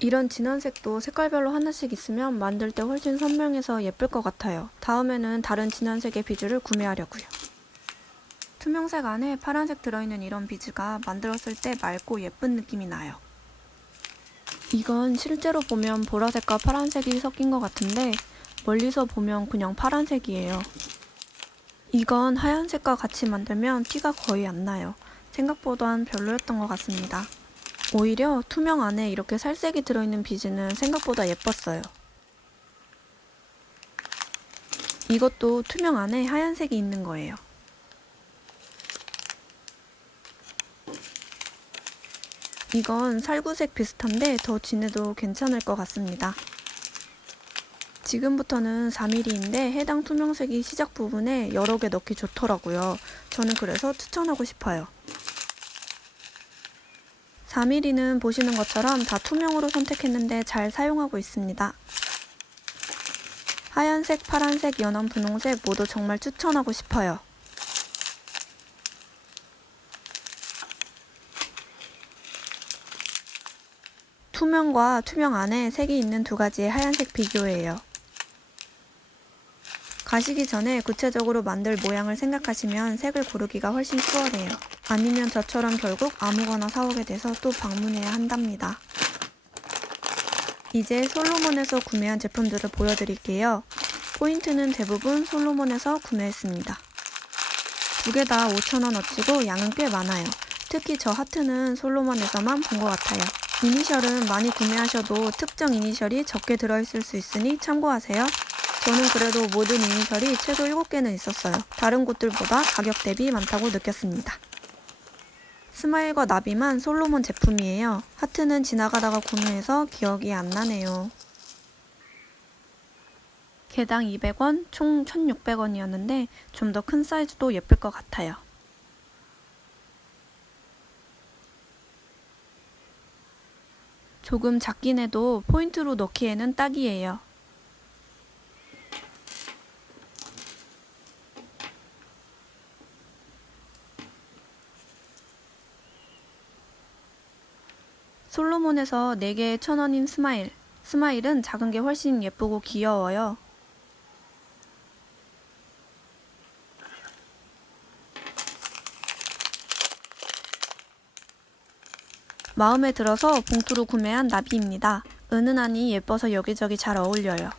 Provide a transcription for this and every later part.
이런 진한 색도 색깔별로 하나씩 있으면 만들 때 훨씬 선명해서 예쁠 것 같아요. 다음에는 다른 진한 색의 비즈를 구매하려고요. 투명색 안에 파란색 들어있는 이런 비즈가 만들었을 때 맑고 예쁜 느낌이 나요. 이건 실제로 보면 보라색과 파란색이 섞인 것 같은데 멀리서 보면 그냥 파란색이에요. 이건 하얀색과 같이 만들면 티가 거의 안 나요. 생각보단 별로였던 것 같습니다. 오히려 투명 안에 이렇게 살색이 들어있는 비즈는 생각보다 예뻤어요. 이것도 투명 안에 하얀색이 있는 거예요. 이건 살구색 비슷한데 더 진해도 괜찮을 것 같습니다. 지금부터는 4mm인데 해당 투명색이 시작 부분에 여러 개 넣기 좋더라고요. 저는 그래서 추천하고 싶어요. 4mm는 보시는 것처럼 다 투명으로 선택했는데 잘 사용하고 있습니다. 하얀색, 파란색, 연한 분홍색 모두 정말 추천하고 싶어요. 투명과 투명 안에 색이 있는 두 가지의 하얀색 비교예요. 가시기 전에 구체적으로 만들 모양을 생각하시면 색을 고르기가 훨씬 수월해요. 아니면 저처럼 결국 아무거나 사오게 돼서 또 방문해야 한답니다. 이제 솔로몬에서 구매한 제품들을 보여드릴게요. 포인트는 대부분 솔로몬에서 구매했습니다. 두 개 다 5,000원어치고 양은 꽤 많아요. 특히 저 하트는 솔로몬에서만 본 것 같아요. 이니셜은 많이 구매하셔도 특정 이니셜이 적게 들어있을 수 있으니 참고하세요. 저는 그래도 모든 이니셜이 최소 7개는 있었어요. 다른 곳들보다 가격 대비 많다고 느꼈습니다. 스마일과 나비만 솔로몬 제품이에요. 하트는 지나가다가 구매해서 기억이 안 나네요. 개당 200원, 총 1600원이었는데 좀 더 큰 사이즈도 예쁠 것 같아요. 조금 작긴 해도 포인트로 넣기에는 딱이에요. 솔로몬에서 4개에 1000원인 스마일. 스마일은 작은 게 훨씬 예쁘고 귀여워요. 마음에 들어서 봉투로 구매한 나비입니다. 은은하니 예뻐서 여기저기 잘 어울려요.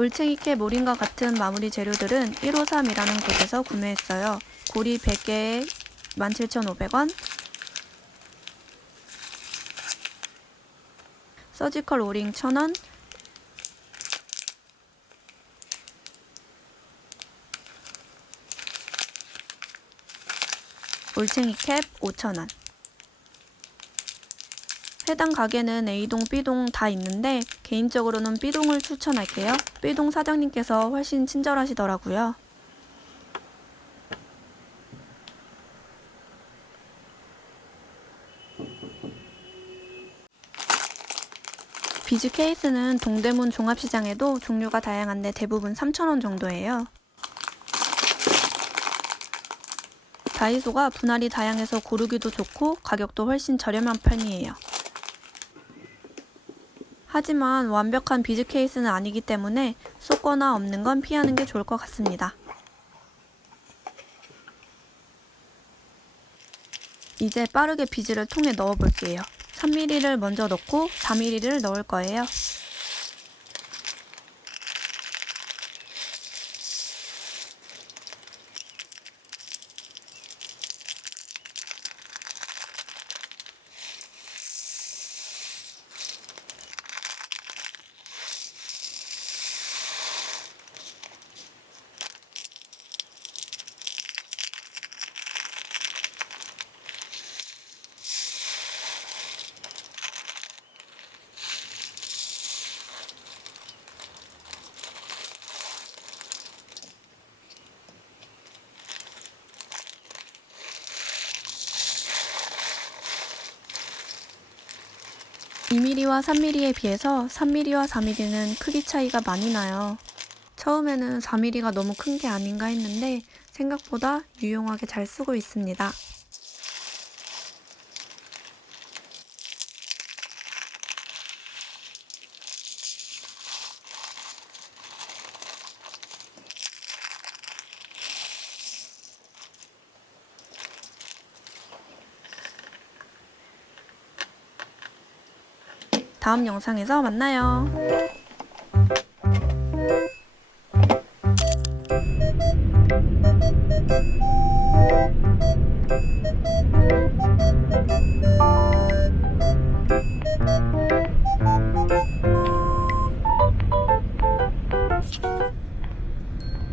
올챙이캐 모링과 같은 마무리 재료들은 153이라는 곳에서 구매했어요. 고리 100개에 17,500원. 서지컬 오링 1,000원. 올챙이 캡 5,000원. 해당 가게는 A동, B동 다 있는데 개인적으로는 B동을 추천할게요. B동 사장님께서 훨씬 친절하시더라고요. 비즈 케이스는 동대문 종합시장에도 종류가 다양한데 대부분 3,000원 정도예요. 다이소가 분할이 다양해서 고르기도 좋고 가격도 훨씬 저렴한 편이에요. 하지만 완벽한 비즈 케이스는 아니기 때문에 쏟거나 없는 건 피하는 게 좋을 것 같습니다. 이제 빠르게 비즈를 통에 넣어 볼게요. 3mm를 먼저 넣고 4mm를 넣을 거예요. (2mm와 3mm에 비해서 3mm와 4mm는 크기 차이가 많이 나요. 처음에는 4mm가 너무 큰 게 아닌가 했는데 생각보다 유용하게 잘 쓰고 있습니다. 다음 영상에서 만나요.